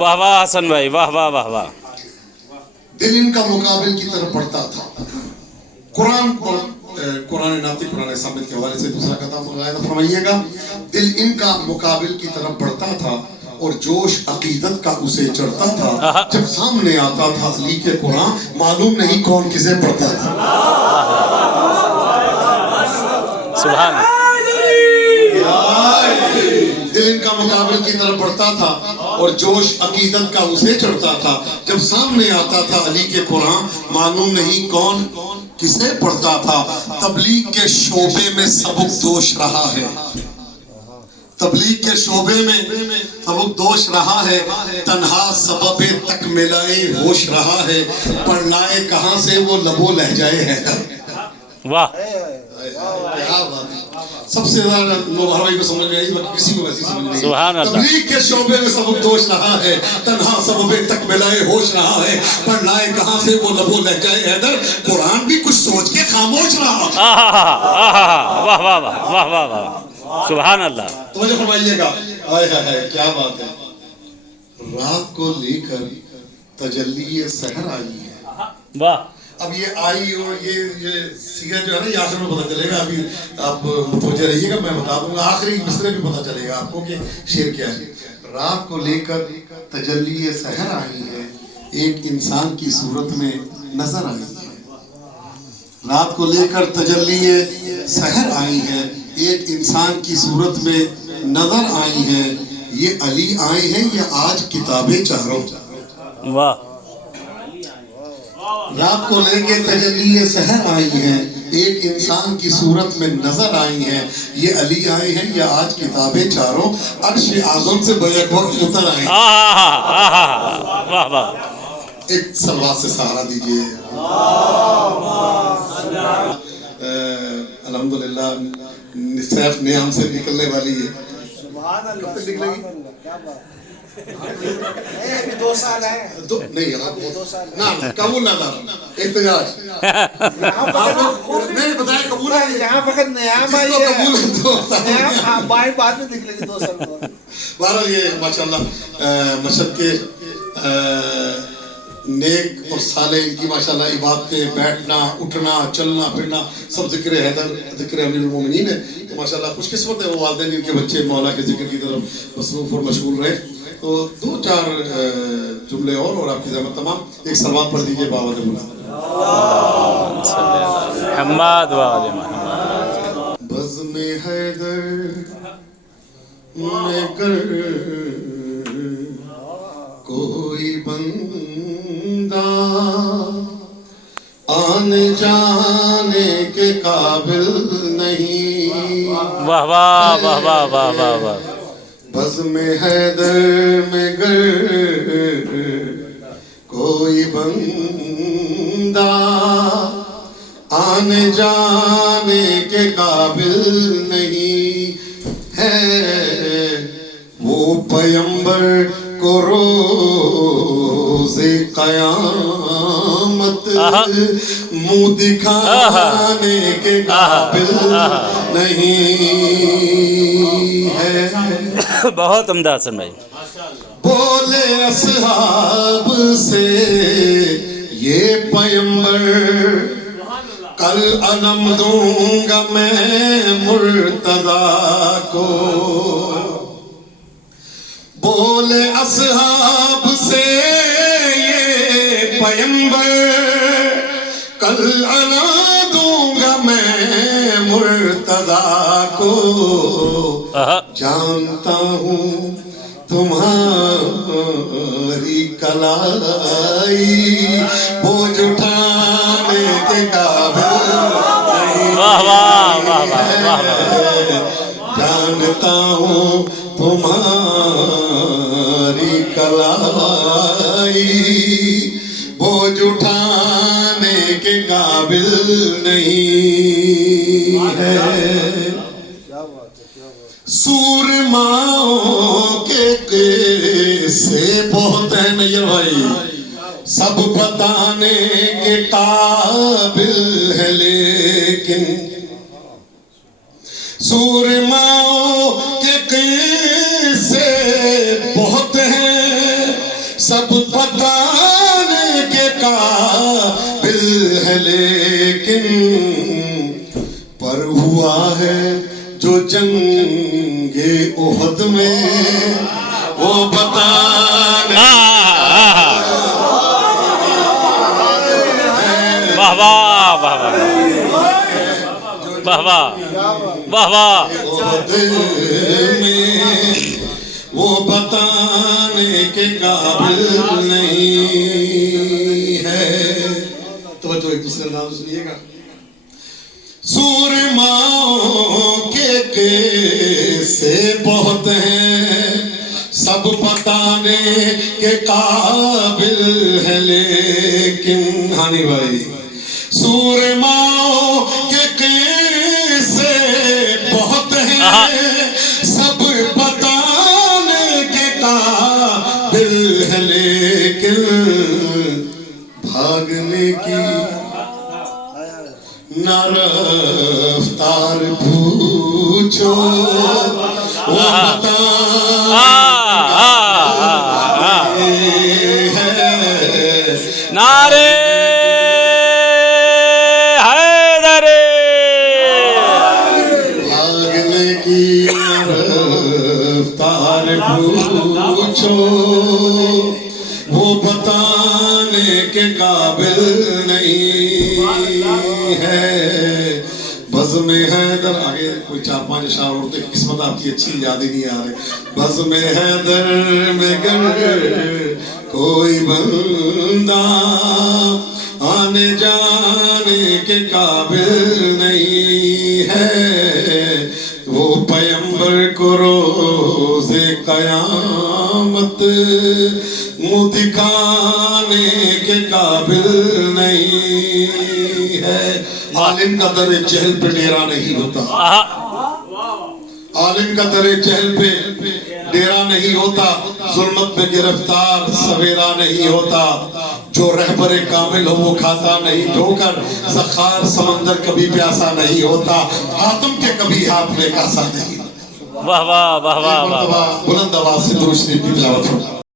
واہ واہ حسن بھائی، واہ واہ واہ واہ. دل ان کا مقابل کی طرف بڑھتا تھا. قرآن ناطق قرآن ثابت کے حوالے سے دوسرا خطاب فرمائیے گا. دل ان کا مقابل کی طرف بڑھتا تھا اور جوش عقیدت کا اسے چڑھتا تھا. جب سامنے آتا تھا علی کے قرآن معلوم نہیں کون کسے پڑھتا تھا. سبحان. دل ان کا مقابل کی طرف بڑھتا تھا اور جوش عقیدت کا اسے چڑھتا تھا. جب سامنے آتا تھا علی کے قرآن معلوم نہیں کون کسے پڑھتا تھا. تبلیغ کے شعبے میں سبک دوش رہا ہے. تبلیغ کے شعبے میں سبک دوش رہا ہے. تنہا سبب تکملائے ہوش رہا ہے. پڑھ لائے کہاں سے وہ لبو لہجائے حیدر. واہ. کیا بات ہے. سب سے زیادہ نوبہار بھائی کو سمجھ میں آئی باقی کسی کو ویسی سمجھ نہیں. سبحان اللہ. تبلیغ کے شعبے میں سبق دوش رہا ہے. تنہا سبب تکملائے ہوش رہا ہے. پڑھ لائے کہاں سے وہ لبو لہجائے حیدر. قرآن بھی کچھ سوچ کے خاموش رہا. واہ واہ واہ واہ واہ واہ. سبحان اللہ. توجہ فرمائیے گا. آئے ہائے کیا بات ہے. رات کو لے کر تجلی سحر آئی ہے. واہ. اب یہ آئی اور یہ سیگا جو ہے نا یہ آخر میں پتہ چلے گا. ابھی آپ متوجہ رہیے گا. میں بتا دوں گا آخری مصرے بھی پتہ چلے گا آپ کو کہ شعر کیا ہے. رات کو لے کر تجلی سحر آئی ہے. ایک انسان کی صورت میں نظر آئی ہے. رات کو لے کر تجلی سحر آئی ہے. ایک انسان کی صورت میں نظر آئی ہے. یہ علی آئے ہیں یا آج کتابیں چاروں. واہ. رات کو لے کے تجلی سحر آئی ہیں. ایک انسان کی صورت میں نظر آئی ہیں. یہ علی آئے ہیں یا آج کتابیں چاروں. عرش اعظم سے بیک وقت اتر آئے. واہ واہ. ایک سلوات سے سہارا دیجئے. الحمدللہ سیف نیام سے نکلنے والی ہے. کب تک نکلے گی؟ کیا بات. 2 سال ہے. نہیں نہ قبول نہ دارا احتجاج. نہیں بتایا قبول ہے. یہاں فقط نیام آئی ہے. نیام بائیں بعد میں نکلے گی 2 سال بعد. بہرحال یہ ماشاءاللہ مشہد کے نیک اور صالح ان کی ماشاءاللہ عبادتیں بیٹھنا اٹھنا چلنا پھرنا سب ذکر حیدر ذکر امیر المومنین ہے. تو ماشاءاللہ خوش قسمت ہے وہ والدین جن کے بچے مولا کے ذکر کی طرف مصروف اور مشغول رہے. تو 2-4 جملے اور آپ کی زحمت تمام. ایک سلوات پڑھ دیجئے بابا جب محمد وآل محمد. بزم حیدر میں گر کوئی بندہ آنے جانے کے قابل نہیں. واہ واہ واہ واہ واہ واہ واہ. بزم حیدر میں گر کوئی بندہ آنے جانے کے قابل نہیں ہے. وہ پیمبر کو روز قیامت منہ دکھانے کے قابل نہیں ہے. بہت عمدہ حسن بھائی. بولے اصحاب سے یہ پیمبر کل علم دوں گا میں مرتضیٰ کو. بولے اصحاب سے یہ پیمبر کل علم دوں گا میں مرتضیٰ کو. جانتا ہوں تمہاری کلائی بوجھ اٹھانے کے قابل نہیں. جانتا ہوں تمہاری کلائی بوجھ اٹھانے کے قابل نہیں ہے. سورماؤں کے قصے بہت ہیں نیر بھائی. سب بتانے کے قابل ہے لیکن سورماؤں کے قصے بہت ہیں لیکن پر ہوا ہے جو جنگ احد میں وہ بتانے واہ واہ واہ واہ واہ واہ واہ احد میں وہ بتانے کے قابل نہیں ہے. توجہ ایک دوسرے نام سنیے گا. سورماؤں کے قصے بہت ہیں سب بتانے کے قابل ہے لیکن ہانی بھائی سورماؤں کے قصے بہت ہیں سب بتانے کے قابل ہے لیکن بھاگنے کی نہ رفتار پوچھو وہ بتانے ہے. نعرے حیدر بھاگنے کی نہ رفتار پوچھو وہ بتانے کے قابل نہیں ہے. بزم حیدر آگے کوئی 4-5 اشعار اڑتے قسمت آپ کی اچھی یاد ہی نہیں آ رہے. بزم حیدر میں گر کوئی بندہ آنے جانے کے قابل نہیں ہے وہ پیمبر کو روز قیامت منہ دکھانے کے قابل نہیں ہے. عالم کا در جہل پہ ڈیرا نہیں ہوتا. عالم کا در جہل پہ ڈیرا نہیں ہوتا. ظلمت میں گرفتار سویرا نہیں ہوتا. جو رہبر کامل ہو وہ کھاتا نہیں ٹھوکر. زخار سمندر کبھی پیاسا نہیں ہوتا. حاتم کے کبھی ہاتھ میں کاسا نہیں. واہ واہ واہ واہ واہ بلند آواز سے درود شریف کی تلاوت ہو.